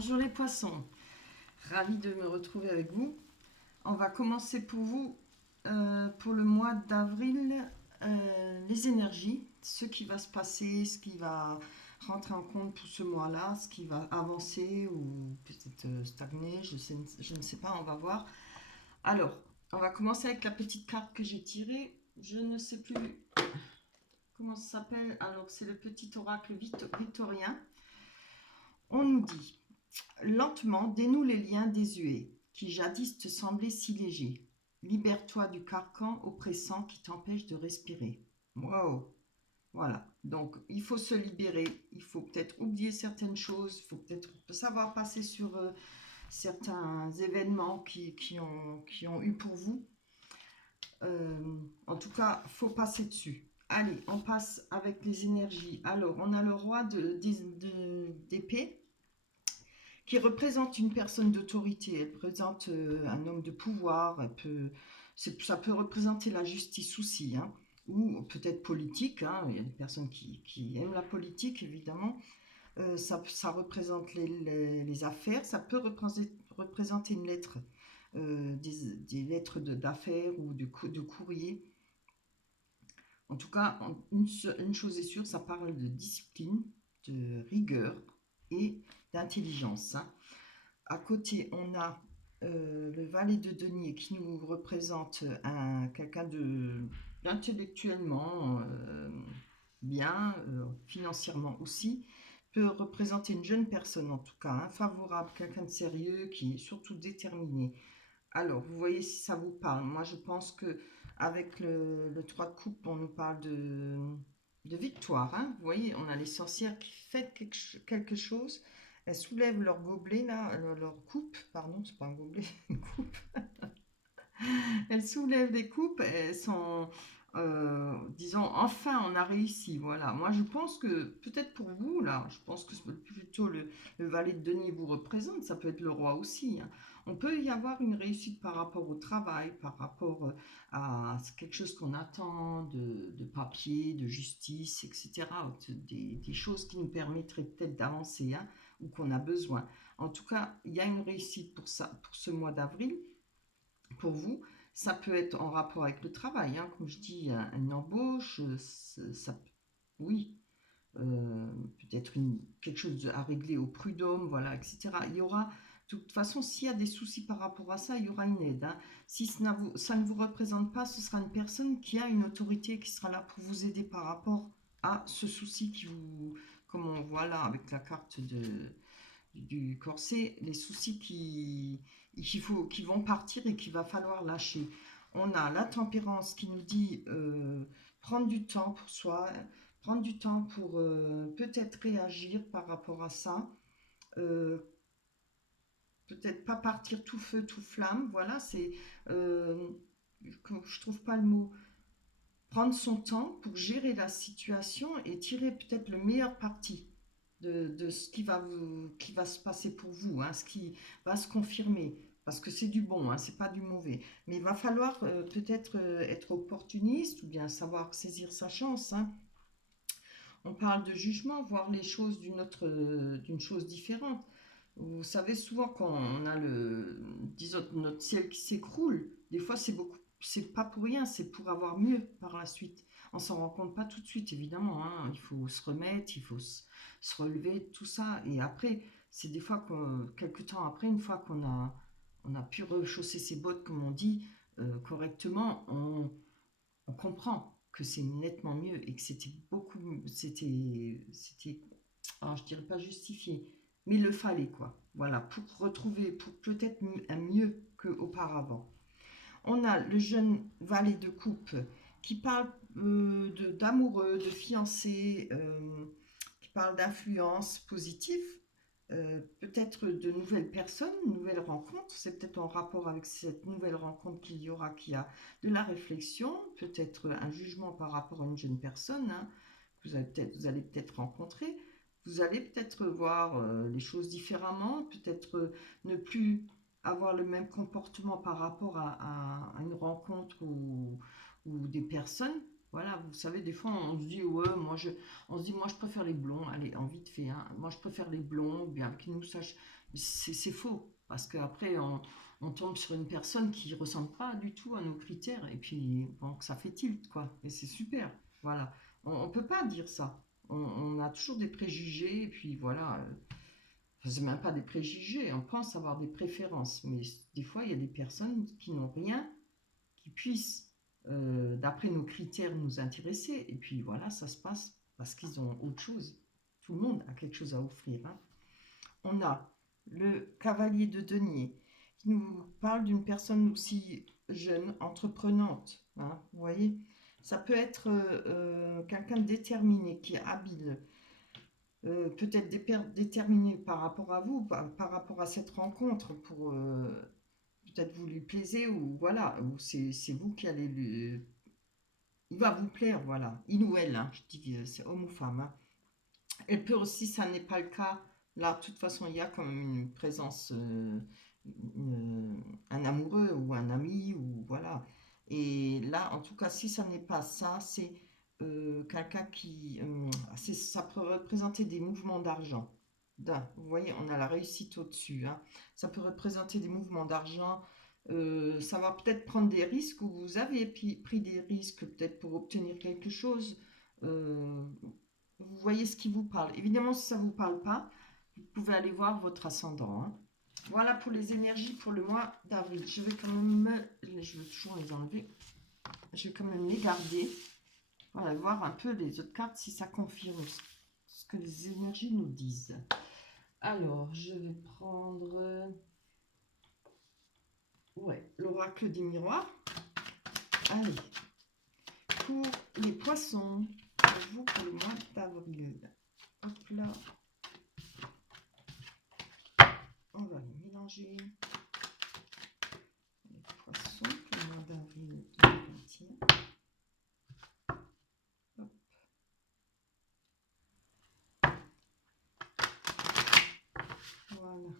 Bonjour les poissons, ravi de me retrouver avec vous. On va commencer pour vous, pour le mois d'avril, les énergies, ce qui va se passer, ce qui va rentrer en compte pour ce mois-là, ce qui va avancer ou peut-être stagner, je ne sais pas, on va voir. Alors, on va commencer avec la petite carte que j'ai tirée, je ne sais plus comment ça s'appelle, alors c'est le petit oracle victorien. On nous dit: lentement, dénoue les liens désuets, qui jadis te semblaient si légers. Libère-toi du carcan oppressant qui t'empêche de respirer. Wow! Voilà. Donc, il faut se libérer. Il faut peut-être oublier certaines choses. Il faut peut-être savoir passer sur certains événements qui ont eu pour vous. En tout cas, il faut passer dessus. Allez, on passe avec les énergies. Alors, on a le roi d'épée qui représente une personne d'autorité, elle représente un homme de pouvoir, ça peut représenter la justice aussi, hein, ou peut-être politique, hein, il y a des personnes qui aiment la politique évidemment. Ça représente les affaires, ça peut représenter une lettre, des lettres d'affaires ou de courrier. En tout cas, une chose est sûre, ça parle de discipline, de rigueur et d'intelligence, hein. À côté, on a le valet de denier qui nous représente quelqu'un d'intellectuellement bien, financièrement aussi, peut représenter une jeune personne en tout cas, hein, favorable, quelqu'un de sérieux qui est surtout déterminé. Alors, vous voyez si ça vous parle. Moi, je pense que avec le 3 de coupe, on nous parle de victoire, hein. Vous voyez, on a les sorcières qui fêtent quelque chose. Elles soulèvent leur gobelet, là, leur coupe, pardon, c'est pas un gobelet, une coupe. Elles soulèvent des coupes, elles sont, disons, enfin on a réussi, voilà. Moi je pense que, peut-être pour vous, là, je pense que c'est plutôt le valet de denier vous représente, ça peut être le roi aussi, hein. On peut y avoir une réussite par rapport au travail, par rapport à quelque chose qu'on attend, de papier, de justice, etc. Des choses qui nous permettraient peut-être d'avancer, hein, ou qu'on a besoin. En tout cas, il y a une réussite pour ça, pour ce mois d'avril pour vous. Ça peut être en rapport avec le travail, hein, comme je dis, une embauche, oui, peut-être quelque chose à régler au prud'homme, voilà, etc. Il y aura, de toute façon, s'il y a des soucis par rapport à ça, il y aura une aide, hein. Si ça ne vous représente pas, ce sera une personne qui a une autorité qui sera là pour vous aider par rapport à ce souci comme on voit là avec la carte du corset, les soucis qui vont partir et qu'il va falloir lâcher. On a la tempérance qui nous dit prendre du temps pour soi, prendre du temps pour peut-être réagir par rapport à ça. Euh, Peut-être pas partir tout feu, tout flamme. Voilà, euh, je trouve pas le mot. Prendre son temps pour gérer la situation et tirer peut-être le meilleur parti de ce qui va se passer pour vous, hein, ce qui va se confirmer. Parce que c'est du bon, hein, c'est pas du mauvais. Mais il va falloir peut-être être opportuniste ou bien savoir saisir sa chance, hein. On parle de jugement, voir les choses d'une chose différente. Vous savez, souvent quand on a disons, notre ciel qui s'écroule, des fois c'est pas pour rien, c'est pour avoir mieux par la suite. On s'en rend compte pas tout de suite, évidemment, hein. Il faut se remettre, il faut se relever, tout ça. Et après, c'est des fois quelques temps après, une fois on a pu rechausser ses bottes, comme on dit, correctement, on comprend que c'est nettement mieux et que alors je dirais pas justifié, mais il le fallait, quoi. Voilà, pour retrouver, pour peut-être un mieux qu'auparavant. On a le jeune valet de coupe qui parle d'amoureux, de fiancés, qui parle d'influence positive, peut-être de nouvelles personnes, nouvelles rencontres. C'est peut-être en rapport avec cette nouvelle rencontre qu'il y a de la réflexion, peut-être un jugement par rapport à une jeune personne, hein, que vous allez peut-être rencontrer. Vous allez peut-être voir les choses différemment, peut-être ne plus avoir le même comportement par rapport à une rencontre ou des personnes. Voilà, vous savez, des fois, on se dit, ouais, on se dit, moi, je préfère les blonds. Allez, en vite fait, hein. Moi, je préfère les blonds, bien avec une moustache. C'est faux, parce qu'après, on tombe sur une personne qui ressemble pas du tout à nos critères, et puis, bon, ça fait tilt, quoi. Et c'est super, voilà. On peut pas dire ça. On a toujours des préjugés, et puis voilà. Enfin, c'est même pas des préjugés, on pense avoir des préférences, mais des fois, il y a des personnes qui n'ont rien qui puissent, d'après nos critères, nous intéresser. Et puis voilà, ça se passe parce qu'ils ont autre chose. Tout le monde a quelque chose à offrir, hein. On a le cavalier de denier qui nous parle d'une personne aussi jeune, entreprenante, hein, vous voyez. Ça peut être quelqu'un de déterminé, qui est habile, peut-être déterminé par rapport à vous, par rapport à cette rencontre, pour peut-être vous lui plaisez, ou voilà, ou c'est vous qui allez lui, il va vous plaire, voilà. Il ou elle, hein, je dis c'est homme ou femme, hein. Elle peut aussi, ça n'est pas le cas. Là, de toute façon, il y a quand même une présence, un amoureux ou un ami, ou voilà. Et là, en tout cas, si ça n'est pas ça, c'est quelqu'un qui, ça peut représenter des mouvements d'argent. Vous voyez, on a la réussite au-dessus, hein. Ça peut représenter des mouvements d'argent. Ça va peut-être prendre des risques, ou vous avez pris des risques peut-être pour obtenir quelque chose. Euh, vous voyez ce qui vous parle. Évidemment, si ça ne vous parle pas, vous pouvez aller voir votre ascendant, hein. Voilà pour les énergies pour le mois d'avril. Je vais quand même, je vais toujours les enlever. Je vais quand même les garder. Voilà, voir un peu les autres cartes si ça confirme ce que les énergies nous disent. Alors, je vais prendre, ouais, l'oracle des miroirs. Allez, pour les poissons, pour vous pour le mois d'avril. Hop là. On va les mélanger. Les poissons pour le mois d'avril 2021. Hop. Voilà.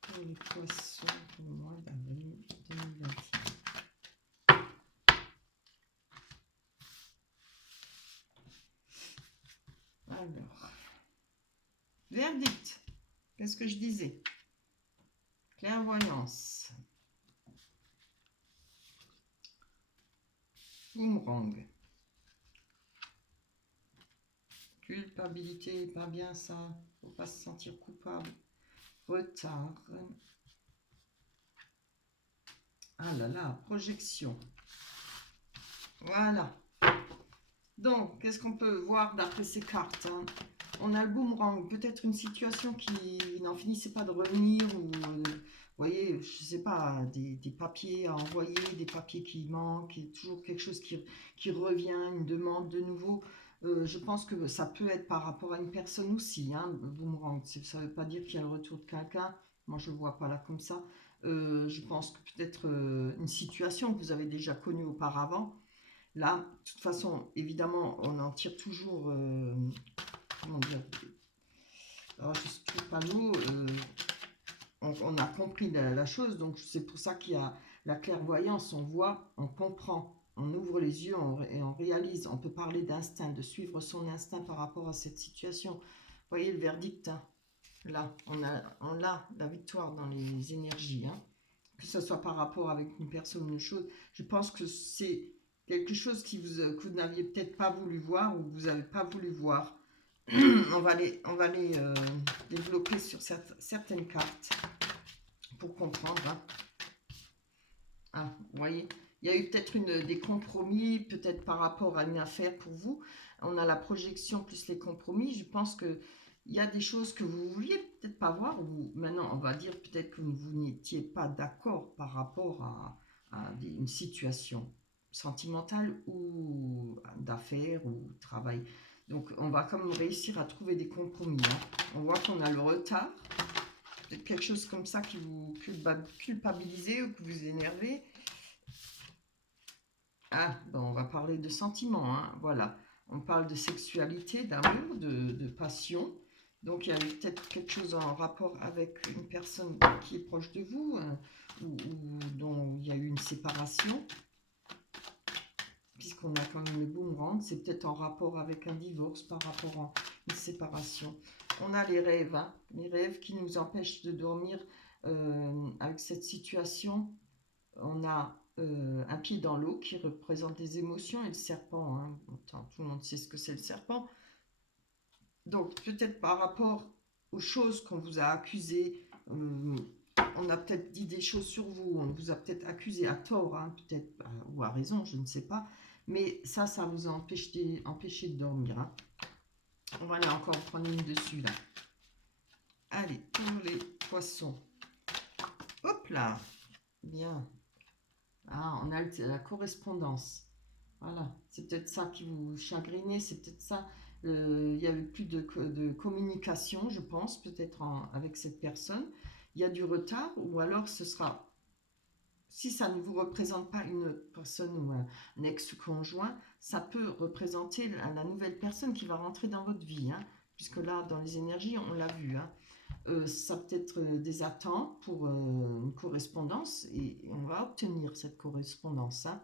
Pour les poissons pour le mois d'avril 2021. Alors, verdict. Qu'est-ce que je disais? Clairvoyance. Boomerang. Culpabilité, pas bien ça. Faut pas se sentir coupable. Retard. Ah là là, projection. Voilà. Donc, qu'est-ce qu'on peut voir d'après ces cartes, hein? On a le boomerang, peut-être une situation qui n'en finissait pas de revenir, ou, vous voyez, je sais pas, des papiers à envoyer, des papiers qui manquent, et toujours quelque chose qui revient, une demande de nouveau. Je pense que ça peut être par rapport à une personne aussi, hein, le boomerang. Ça ne veut pas dire qu'il y a le retour de quelqu'un. Moi, je ne le vois pas là comme ça. Je pense que peut-être une situation que vous avez déjà connue auparavant. Là, de toute façon, évidemment, on en tire toujours, comment dire, alors je ne trouve pas le mot, on a compris la chose, donc c'est pour ça qu'il y a la clairvoyance, on voit, on comprend, on ouvre les yeux et on réalise, on peut parler d'instinct, de suivre son instinct par rapport à cette situation. Vous voyez le verdict, hein. Là, on a la victoire dans les énergies, hein. Que ce soit par rapport avec une personne ou une chose, je pense que c'est quelque chose que vous n'aviez peut-être pas voulu voir, ou que vous n'avez pas voulu voir. On va les développer sur certaines cartes pour comprendre, hein. Ah, vous voyez, il y a eu peut-être des compromis, peut-être par rapport à une affaire pour vous. On a la projection plus les compromis. Je pense que il y a des choses que vous vouliez peut-être pas voir, ou maintenant on va dire peut-être que vous n'étiez pas d'accord par rapport à une situation sentimentale ou d'affaires ou de travail. Donc on va quand même réussir à trouver des compromis, hein. On voit qu'on a le retard, peut-être quelque chose comme ça qui vous culpabilisez ou que vous énervez. Ah, bon, on va parler de sentiments, hein, voilà. On parle de sexualité, d'amour, de passion. Donc il y a peut-être quelque chose en rapport avec une personne qui est proche de vous, ou dont il y a eu une séparation. puisqu'on a quand même le boomerang, c'est peut-être en rapport avec un divorce, par rapport à une séparation. On a les rêves, hein, les rêves qui nous empêchent de dormir avec cette situation. On a un pied dans l'eau qui représente les émotions et le serpent. Hein. Attends, tout le monde sait ce que c'est le serpent. Donc, peut-être par rapport aux choses qu'on vous a accusées, on a peut-être dit des choses sur vous, on vous a peut-être accusé à tort, hein, peut-être, ou à raison, je ne sais pas. Mais ça vous a empêché de dormir. Hein. On va aller encore prendre une dessus, là. Allez, pour les poissons. Hop là. Bien. Ah, on a la correspondance. Voilà, c'est peut-être ça qui vous chagrinait, c'est peut-être ça. Il y avait plus de communication, je pense, peut-être avec cette personne. Il y a du retard, ou alors ce sera, si ça ne vous représente pas une personne ou un ex-conjoint, ça peut représenter la nouvelle personne qui va rentrer dans votre vie. Hein, puisque là, dans les énergies, on l'a vu. Hein. Ça peut être des attentes pour une correspondance, et on va obtenir cette correspondance. Hein.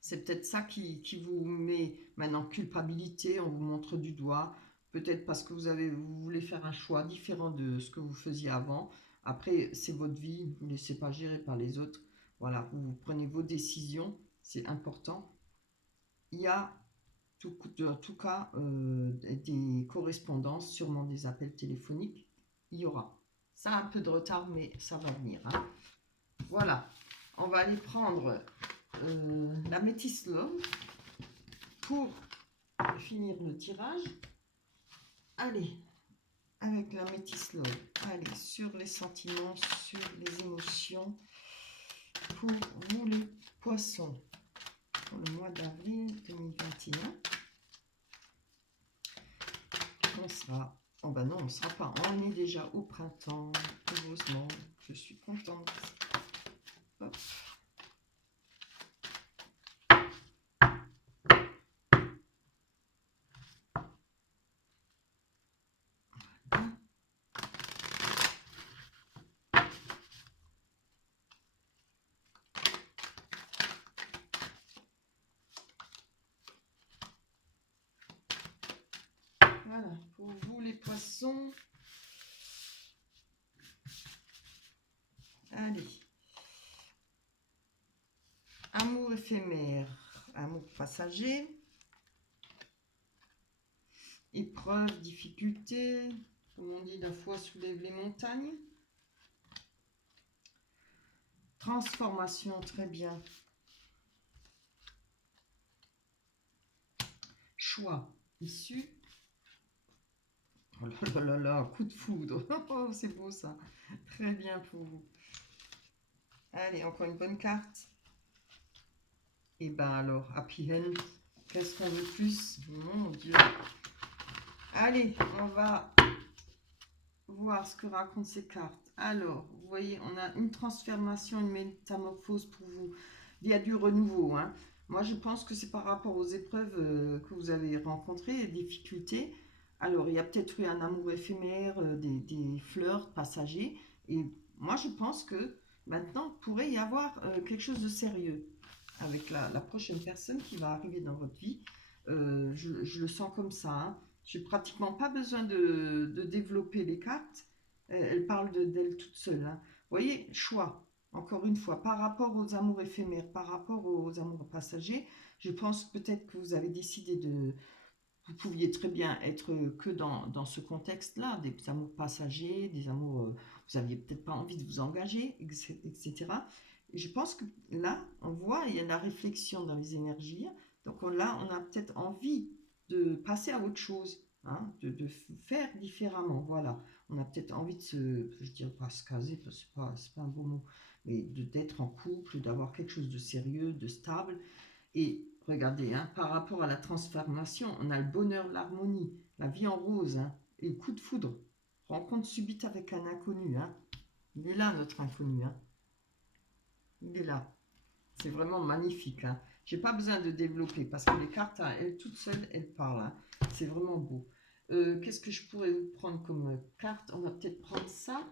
C'est peut-être ça qui vous met maintenant culpabilité, on vous montre du doigt, peut-être parce que vous voulez faire un choix différent de ce que vous faisiez avant. Après, c'est votre vie, ne vous laissez pas gérer par les autres. Voilà, vous prenez vos décisions, c'est important. Il y a en tout cas des correspondances, sûrement des appels téléphoniques. Il y aura. Ça a un peu de retard, mais ça va venir. Hein. Voilà, on va aller prendre la métisse love pour finir le tirage. Allez, avec la métisse love, allez, sur les sentiments, sur les émotions, pour vous les poissons, pour le mois d'avril 2021. On sera, oh ben non, on ne sera pas, on est déjà au printemps, heureusement, je suis contente. Hop. Voilà, pour vous les poissons. Allez. Amour éphémère, amour passager. Épreuve, difficulté. Comme on dit, la foi soulève les montagnes. Transformation, très bien. Choix, issu. Oh là là là là, coup de foudre. Oh, c'est beau ça. Très bien pour vous. Allez, encore une bonne carte. Et ben alors, Happy End. Qu'est-ce qu'on veut plus? Mon Dieu. Allez, on va voir ce que racontent ces cartes. Alors, vous voyez, on a une transformation, une métamorphose pour vous. Il y a du renouveau. Hein. Moi, je pense que c'est par rapport aux épreuves que vous avez rencontrées, les difficultés. Alors, il y a peut-être eu un amour éphémère, des flirts passagers. Et moi, je pense que maintenant, il pourrait y avoir quelque chose de sérieux avec la prochaine personne qui va arriver dans votre vie. Je le sens comme ça. Hein. Je n'ai pratiquement pas besoin de développer les cartes. Elle parle d'elle toute seule. Hein. Vous voyez, choix. Encore une fois, par rapport aux amours éphémères, par rapport aux amours passagers, je pense peut-être que vous avez décidé de... Vous pouviez très bien être que dans ce contexte-là, des amours passagers, des amours... vous n'aviez peut-être pas envie de vous engager, etc. Et je pense que là, on voit, il y a de la réflexion dans les énergies. Donc là, on a peut-être envie de passer à autre chose, hein, de faire différemment. Voilà, on a peut-être envie de je dirais pas se caser, parce que c'est pas un bon mot, mais d'être en couple, d'avoir quelque chose de sérieux, de stable. Et regardez, hein, par rapport à la transformation, on a le bonheur, l'harmonie, la vie en rose, hein, et le coup de foudre. Rencontre subite avec un inconnu. Hein. Il est là, notre inconnu. Hein. Il est là. C'est vraiment magnifique. Hein. Je n'ai pas besoin de développer parce que les cartes, hein, elles toutes seules, elles parlent. Hein. C'est vraiment beau. Qu'est-ce que je pourrais vous prendre comme carte? On va peut-être prendre ça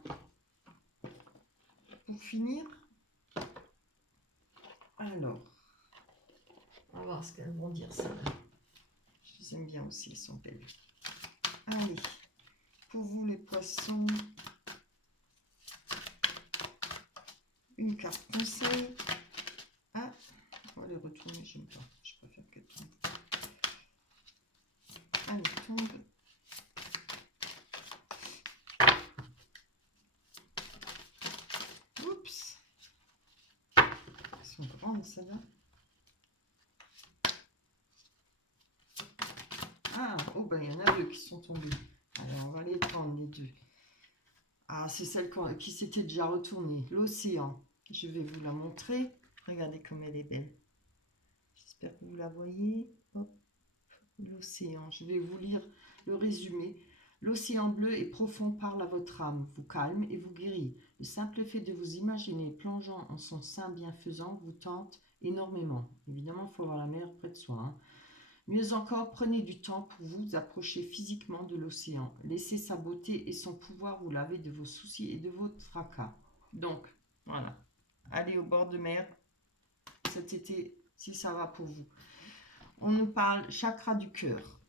pour finir. Alors, va voir ce qu'elles vont dire, ça. Je les aime bien aussi, elles sont belles. Allez, pour vous les poissons, une carte conseil. Ah, on va les retourner, j'aime pas. Je préfère qu'elles tombent. Allez, tombe. Oups. Elles sont grandes, celles-là. Ah, oh ben il y en a deux qui sont tombés. Alors on va les prendre les deux. Ah, c'est celle qui s'était déjà retournée. L'océan. Je vais vous la montrer. Regardez comme elle est belle. J'espère que vous la voyez. Hop. L'océan. Je vais vous lire le résumé. L'océan bleu et profond parle à votre âme, vous calme et vous guérit. Le simple fait de vous imaginer plongeant en son sein bienfaisant vous tente énormément. Évidemment, il faut avoir la mer près de soi. Hein. Mieux encore, prenez du temps pour vous approcher physiquement de l'océan. Laissez sa beauté et son pouvoir vous laver de vos soucis et de vos tracas. Donc, voilà. Allez au bord de mer cet été, si ça va pour vous. On nous parle chakra du cœur.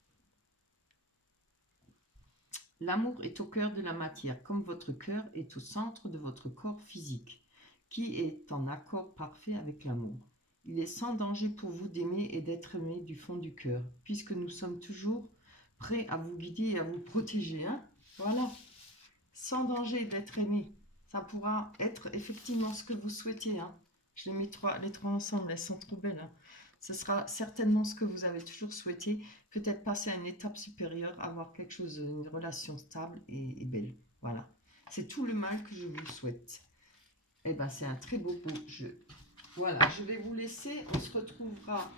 L'amour est au cœur de la matière, comme votre cœur est au centre de votre corps physique, qui est en accord parfait avec l'amour. Il est sans danger pour vous d'aimer et d'être aimé du fond du cœur, puisque nous sommes toujours prêts à vous guider et à vous protéger. Hein. Voilà, sans danger d'être aimé. Ça pourra être effectivement ce que vous souhaitez. Hein. Je les mets les trois ensemble, elles sont trop belles. Hein. Ce sera certainement ce que vous avez toujours souhaité. Peut-être passer à une étape supérieure, avoir quelque chose, une relation stable et belle. Voilà. C'est tout le mal que je vous souhaite. Eh bien, c'est un très beau jeu. Voilà, je vais vous laisser. On se retrouvera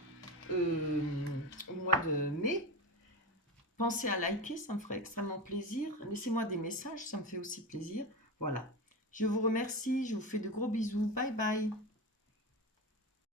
au mois de mai. Pensez à liker, ça me ferait extrêmement plaisir. Laissez-moi des messages, ça me fait aussi plaisir. Voilà. Je vous remercie, je vous fais de gros bisous. Bye bye.